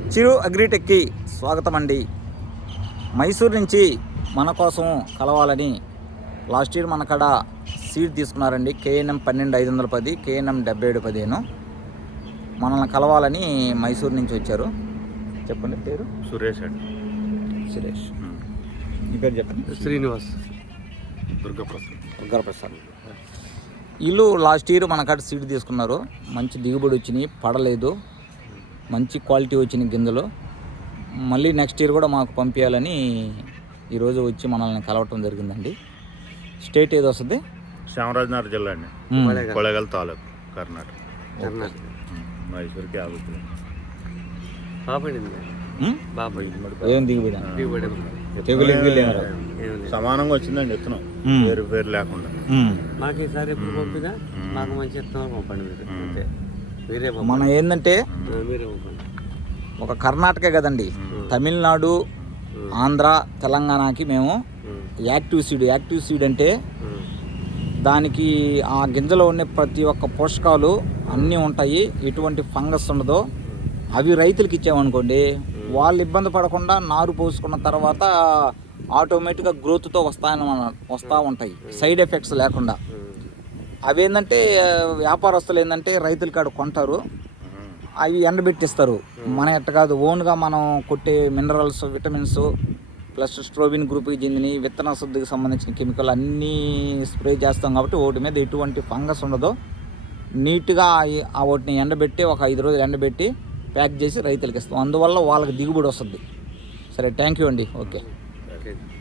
చిరు అగ్రిటెక్కి స్వాగతం అండి. మైసూర్ నుంచి మన కోసం కలవాలని లాస్ట్ ఇయర్ మన కాడ సీడ్ తీసుకున్నారండి. KNM 12510, KNM 7715 మనల్ని కలవాలని మైసూర్ నుంచి వచ్చారు. చెప్పండి పేరు. సురేష్ అండి. సురేష్. మీ పేరు చెప్పండి. శ్రీనివాస్. దుర్గాప్రసాద్. వీళ్ళు లాస్ట్ ఇయర్ మన కాడ సీడ్ తీసుకున్నారు. మంచి దిగుబడి వచ్చినాయి, పడలేదు, మంచి క్వాలిటీ వచ్చిన గింజలు. మళ్ళీ నెక్స్ట్ ఇయర్ కూడా మాకు పంపించాలని ఈరోజు వచ్చి మనల్ని కలవటం జరిగిందండి. స్టేట్ ఏది వస్తుంది? శ్యామరాజనగర్ జిల్లా అండి, కొళగల్ తాలూకు, కర్ణాటక. మైసూర్కి 50 ఏం దిగుబడి? సమానంగా వచ్చిందండి విత్తనం, వేరు వేరు లేకుండా. మాకు ఈసారి ఎప్పుడు పంపినా మాకు మంచి విత్తనాలు పంపండి. మనం ఏంటంటే మీరే పంపండి. ఒక కర్ణాటకే కదండి, తమిళనాడు, ఆంధ్ర, తెలంగాణకి మేము యాక్టివ్ సీడ్ అంటే దానికి ఆ గింజలో ఉండే ప్రతి ఒక్క పోషకాలు అన్నీ ఉంటాయి, ఎటువంటి ఫంగస్ ఉండదు. అవి రైతులకి ఇచ్చామనుకోండి, వాళ్ళు ఇబ్బంది పడకుండా నారు పోసుకున్న తర్వాత ఆటోమేటిక్గా గ్రోత్తో వస్తూ ఉంటాయి, సైడ్ ఎఫెక్ట్స్ లేకుండా. అవి ఏంటంటే వ్యాపారస్తులు ఏంటంటే రైతుల కాడ కొంటారు, అవి ఎండబెట్టిస్తారు. మన ఎట్ట కాదు, ఓన్గా మనం కొట్టే మినరల్స్, విటమిన్స్ ప్లస్ స్ట్రోబిన్ గ్రూప్కి చెందిన విత్తన శుద్ధికి సంబంధించిన కెమికల్ అన్నీ స్ప్రే చేస్తాం కాబట్టి వాటి మీద ఎటువంటి ఫంగస్ ఉండదు. నీట్గా వాటిని ఎండబెట్టి ఒక 5 రోజులు ఎండబెట్టి ప్యాక్ చేసి రైతులకు ఇస్తాం. అందువల్ల వాళ్ళకి దిగుబడి వస్తుంది. సరే, థ్యాంక్ యూ అండి. ఓకే.